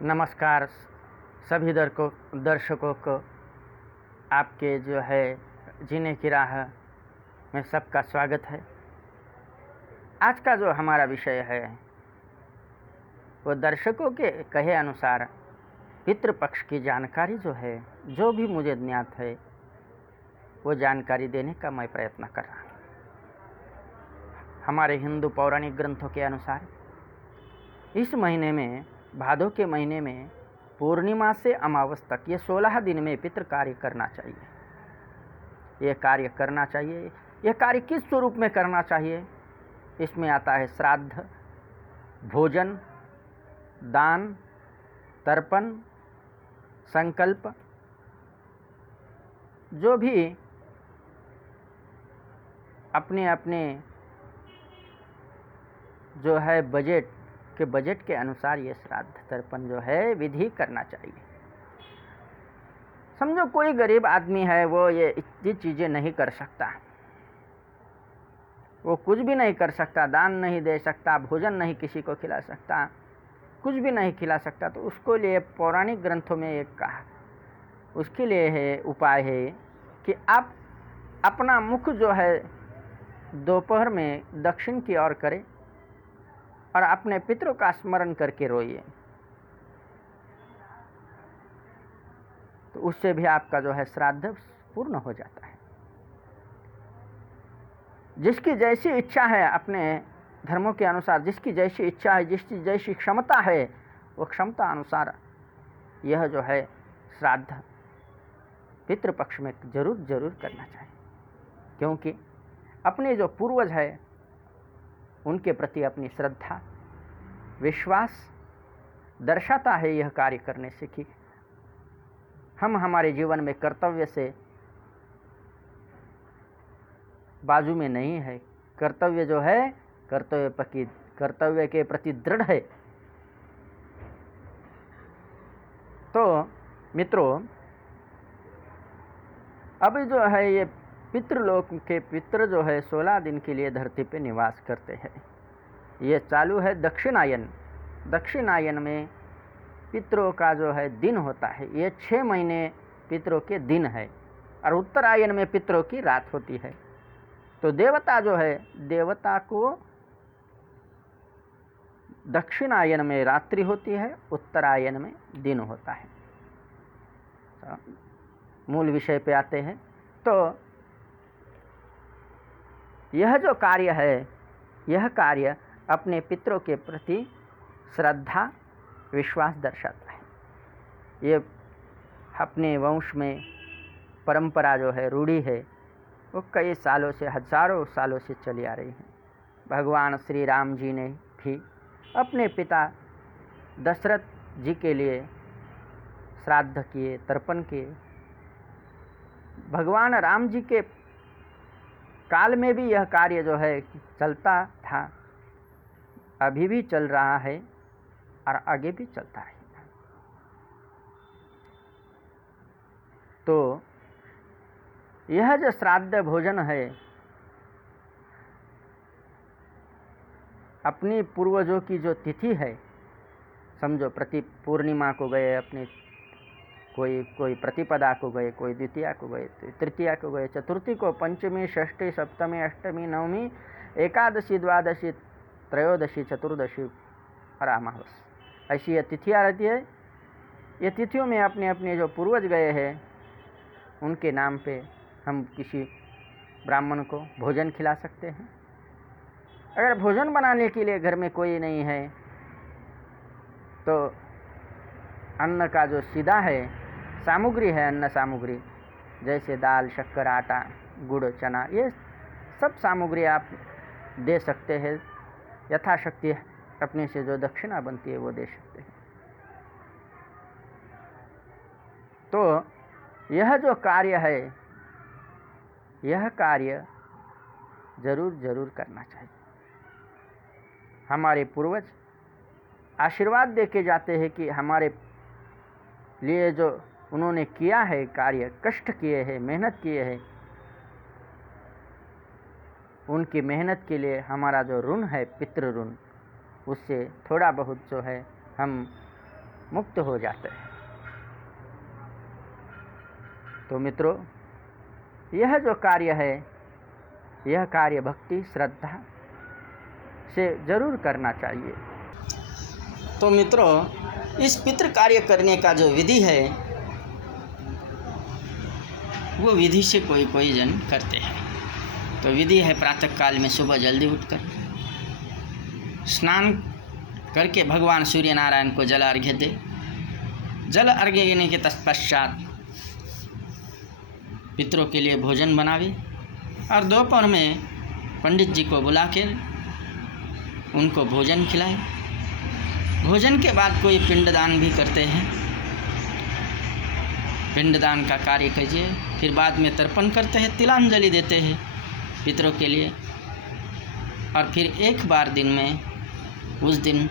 नमस्कार सभी दर्शकों को आपके जो है जीने की राह में सबका स्वागत है। आज का जो हमारा विषय है वो दर्शकों के कहे अनुसार पितृपक्ष की जानकारी जो है, जो भी मुझे ज्ञात है वो जानकारी देने का मैं प्रयत्न कर रहा हूँ। हमारे हिंदू पौराणिक ग्रंथों के अनुसार इस महीने में, भादों के महीने में पूर्णिमा से अमावस तक ये 16 दिन में पितृ कार्य करना चाहिए। ये कार्य करना चाहिए। यह कार्य किस स्वरूप में करना चाहिए? इसमें आता है श्राद्ध, भोजन, दान, तर्पण, संकल्प। जो भी अपने अपने जो है बजट के अनुसार ये श्राद्ध तर्पण जो है विधि करना चाहिए। समझो कोई गरीब आदमी है, वो ये इतनी चीज़ें नहीं कर सकता, वो कुछ भी नहीं कर सकता, दान नहीं दे सकता, भोजन नहीं किसी को खिला सकता, कुछ भी नहीं खिला सकता, तो उसको लिए पौराणिक ग्रंथों में एक कहा, उसके लिए है उपाय है कि आप अपना मुख जो है दोपहर में दक्षिण की ओर करें और अपने पितरों का स्मरण करके रोइए। तो उससे भी आपका जो है श्राद्ध पूर्ण हो जाता है। जिसकी जैसी इच्छा है, अपने धर्मों के अनुसार जिसकी जैसी इच्छा है, जिसकी जैसी क्षमता है, वो क्षमता अनुसार यह जो है श्राद्ध पितृपक्ष में जरूर करना चाहिए। क्योंकि अपने जो पूर्वज है उनके प्रति अपनी श्रद्धा, विश्वास दर्शाता है यह कार्य करने से कि हम हमारे जीवन में कर्तव्य से बाजू में नहीं है। कर्तव्य जो है कर्तव्य के प्रति दृढ़ है। तो मित्रों, अब जो है ये पितृलोक के पितृ जो है 16 दिन के लिए धरती पे निवास करते हैं। ये चालू है दक्षिणायन। दक्षिणायन में पितरों का जो है दिन होता है, ये 6 महीने पितरों के दिन है, और उत्तरायन में पितरों की रात होती है। तो देवता जो है, देवता को दक्षिणायन में रात्रि होती है, उत्तरायन में दिन होता है। तो मूल विषय पे आते हैं। तो यह जो कार्य है, यह कार्य अपने पितरों के प्रति श्रद्धा, विश्वास दर्शाता है। ये अपने वंश में परंपरा जो है, रूढ़ी है, वो कई सालों से, हजारों सालों से चली आ रही है। भगवान श्री राम जी ने भी अपने पिता दशरथ जी के लिए श्राद्ध किए, तर्पण किए। भगवान राम जी के काल में भी यह कार्य जो है चलता था, अभी भी चल रहा है और आगे भी चलता है। तो यह जो श्राद्ध भोजन है, अपनी पूर्वजों की जो तिथि है, समझो प्रति पूर्णिमा को गए, अपने कोई प्रतिपदा को गए, कोई द्वितीया को गए, तृतीया को गए, चतुर्थी को, पंचमी, षष्ठी, सप्तमी, अष्टमी, नवमी, एकादशी, द्वादशी, त्रयोदशी, चतुर्दशी और अमावस, ऐसी ये तिथियाँ रहती है। ये तिथियों में अपने अपने जो पूर्वज गए हैं उनके नाम पे हम किसी ब्राह्मण को भोजन खिला सकते हैं। अगर भोजन बनाने के लिए घर में कोई नहीं है तो अन्न का जो सीधा है सामग्री है, अन्न सामग्री जैसे दाल, शक्कर, आटा, गुड़, चना, ये सब सामग्री आप दे सकते हैं। यथाशक्ति अपने से जो दक्षिणा बनती है वो दे सकते हैं। तो यह जो कार्य है, यह कार्य जरूर करना चाहिए। हमारे पूर्वज आशीर्वाद दे के जाते हैं कि हमारे लिए जो उन्होंने किया है कार्य, कष्ट किए हैं, मेहनत किए हैं, उनकी मेहनत के लिए हमारा जो ऋण है, पितृ ऋण, उससे थोड़ा बहुत जो है हम मुक्त हो जाते हैं। तो मित्रों, यह जो कार्य है, यह कार्य भक्ति श्रद्धा से जरूर करना चाहिए। तो मित्रों, इस पितृ कार्य करने का जो विधि है, वो विधि से कोई जन करते हैं। तो विधि है प्रातः काल में सुबह जल्दी उठकर स्नान करके भगवान सूर्य नारायण को जल अर्घ्य दे। जल अर्घ्य देने के तत्पश्चात पितरों के लिए भोजन बनावे और दोपहर में पंडित जी को बुला के उनको भोजन खिलाए। भोजन के बाद कोई पिंडदान भी करते हैं, पिंडदान का कार्य कीजिए। फिर बाद में तर्पण करते हैं, तिलांजलि देते हैं पितरों के लिए। और फिर एक बार दिन में, उस दिन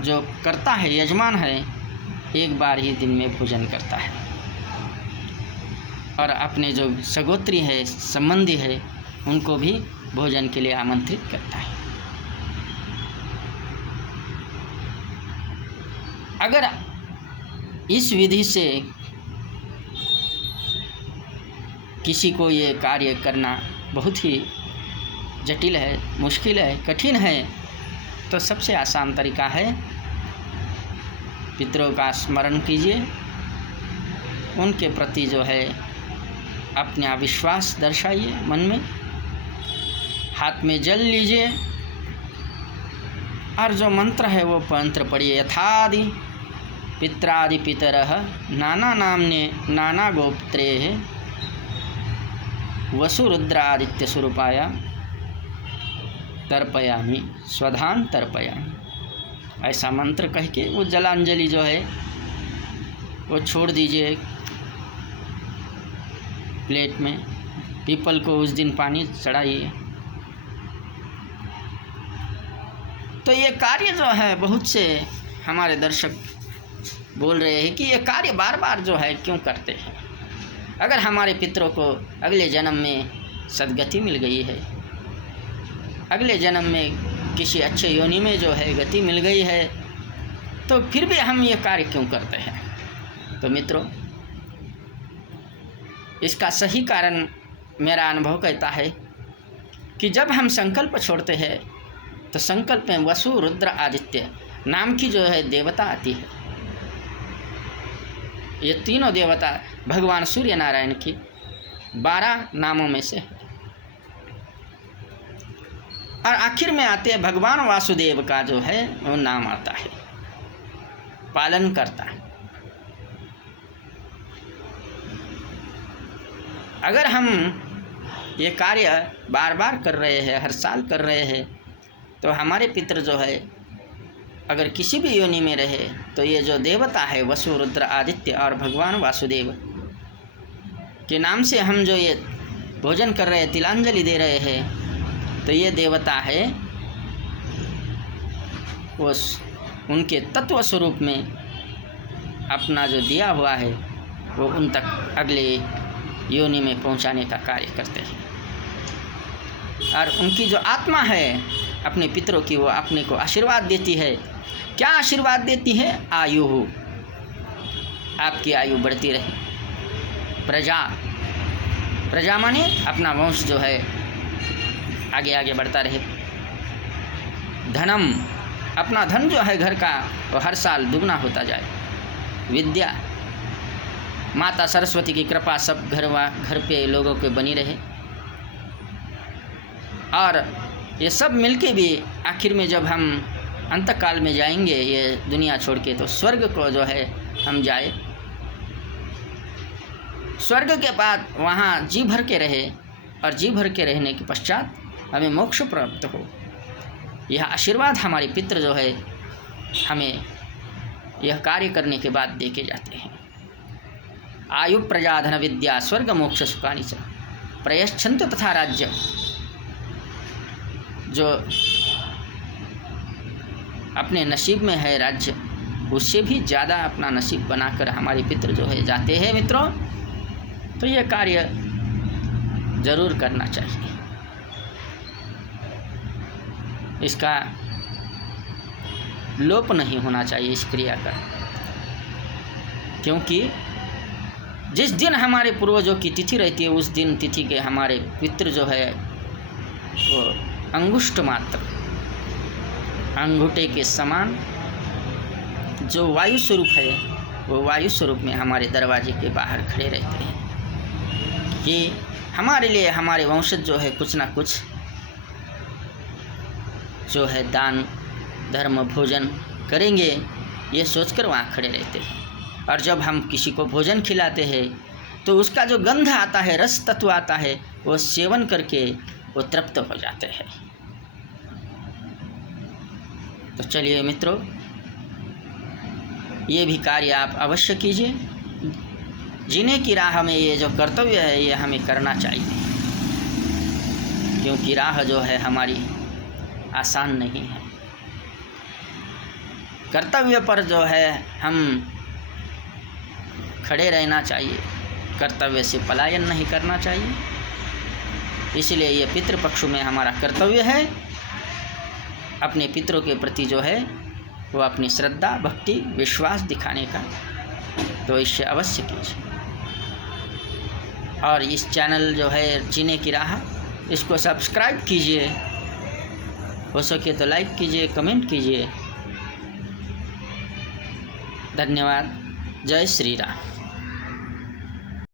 जो करता है यजमान है, एक बार ही दिन में भोजन करता है और अपने जो सगोत्री है, संबंधी है, उनको भी भोजन के लिए आमंत्रित करता है। अगर इस विधि से किसी को ये कार्य करना बहुत ही जटिल है, मुश्किल है, कठिन है, तो सबसे आसान तरीका है पितरों का स्मरण कीजिए, उनके प्रति जो है अपना विश्वास दर्शाइए मन में, हाथ में जल लीजिए और जो मंत्र है वो मंत्र पढ़िए। यथादि पित्रादि पितरः नाना नाम्ने नाना गोप्त्रे वसुरुद्रादित्य स्वरूपाय तर्पयामि स्वधान तर्पयामि। ऐसा मंत्र कह के वो जलांजलि जो है वो छोड़ दीजिए प्लेट में। पीपल को उस दिन पानी चढ़ाइए। तो ये कार्य जो है, बहुत से हमारे दर्शक बोल रहे हैं कि ये कार्य बार बार जो है क्यों करते हैं। अगर हमारे पितरों को अगले जन्म में सद्गति मिल गई है, अगले जन्म में किसी अच्छे योनि में जो है गति मिल गई है, तो फिर भी हम ये कार्य क्यों करते हैं। तो मित्रों, इसका सही कारण मेरा अनुभव कहता है कि जब हम संकल्प छोड़ते हैं तो संकल्प में वसु, रुद्र, आदित्य नाम की जो है देवता आती है। ये तीनों देवता भगवान सूर्य नारायण की 12 नामों में से है। और आखिर में आते हैं भगवान वासुदेव का जो है वो नाम आता है, पालन करता है। अगर हम ये कार्य बार बार कर रहे हैं, हर साल कर रहे हैं, तो हमारे पितर जो है अगर किसी भी योनि में रहे, तो ये जो देवता है वसु, रुद्र, आदित्य और भगवान वासुदेव के नाम से हम जो ये भोजन कर रहे हैं, तिलांजलि दे रहे हैं, तो ये देवता है वो उनके तत्व स्वरूप में अपना जो दिया हुआ है वो उन तक अगले योनि में पहुंचाने का कार्य करते हैं। और उनकी जो आत्मा है अपने पितरों की, वो अपने को आशीर्वाद देती है। क्या आशीर्वाद देती है? आयु हो, आपकी आयु बढ़ती रहे। प्रजा माने अपना वंश जो है आगे आगे बढ़ता रहे। धनम, अपना धन जो है घर का वो हर साल दुगना होता जाए। विद्या, माता सरस्वती की कृपा सब घर पे लोगों के बनी रहे। और ये सब मिलके भी आखिर में जब हम अंतकाल में जाएंगे ये दुनिया छोड़ के, तो स्वर्ग को जो है हम जाए। स्वर्ग के बाद वहाँ जी भर के रहे और जी भर के रहने के पश्चात हमें मोक्ष प्राप्त हो। यह आशीर्वाद हमारे पितृ जो है हमें यह कार्य करने के बाद दे के जाते हैं। आयु, प्रजा, धन, विद्या, स्वर्ग, मोक्ष, सुखानि च प्रयच्छन्तु तथा राज्य। जो अपने नसीब में है राज्य, उससे भी ज़्यादा अपना नसीब बनाकर हमारे पितृ जो है जाते हैं मित्रों। तो ये कार्य ज़रूर करना चाहिए। इसका लोप नहीं होना चाहिए इस क्रिया का। क्योंकि जिस दिन हमारे पूर्वजों की तिथि रहती है, उस दिन तिथि के हमारे पितृ जो है वो अंगुष्ठ मात्र, अंगूठे के समान जो वायु स्वरूप है, वो वायु स्वरूप में हमारे दरवाजे के बाहर खड़े रहते हैं कि हमारे लिए हमारे वंशज जो है कुछ ना कुछ जो है दान धर्म भोजन करेंगे, ये सोचकर वहाँ खड़े रहते हैं। और जब हम किसी को भोजन खिलाते हैं तो उसका जो गंध आता है, रस तत्व आता है, वो सेवन करके वो तृप्त हो जाते हैं। तो चलिए मित्रों, ये भी कार्य आप अवश्य कीजिए। जीने की राह में ये जो कर्तव्य है ये हमें करना चाहिए, क्योंकि राह जो है हमारी आसान नहीं है। कर्तव्य पर जो है हम खड़े रहना चाहिए, कर्तव्य से पलायन नहीं करना चाहिए। इसलिए ये पितृपक्ष में हमारा कर्तव्य है अपने पितरों के प्रति जो है वो अपनी श्रद्धा भक्ति विश्वास दिखाने का, तो इससे अवश्य कीजिए। और इस चैनल जो है जीने की राह, इसको सब्सक्राइब कीजिए, हो सके तो लाइक कीजिए, कमेंट कीजिए। धन्यवाद। जय श्री राम।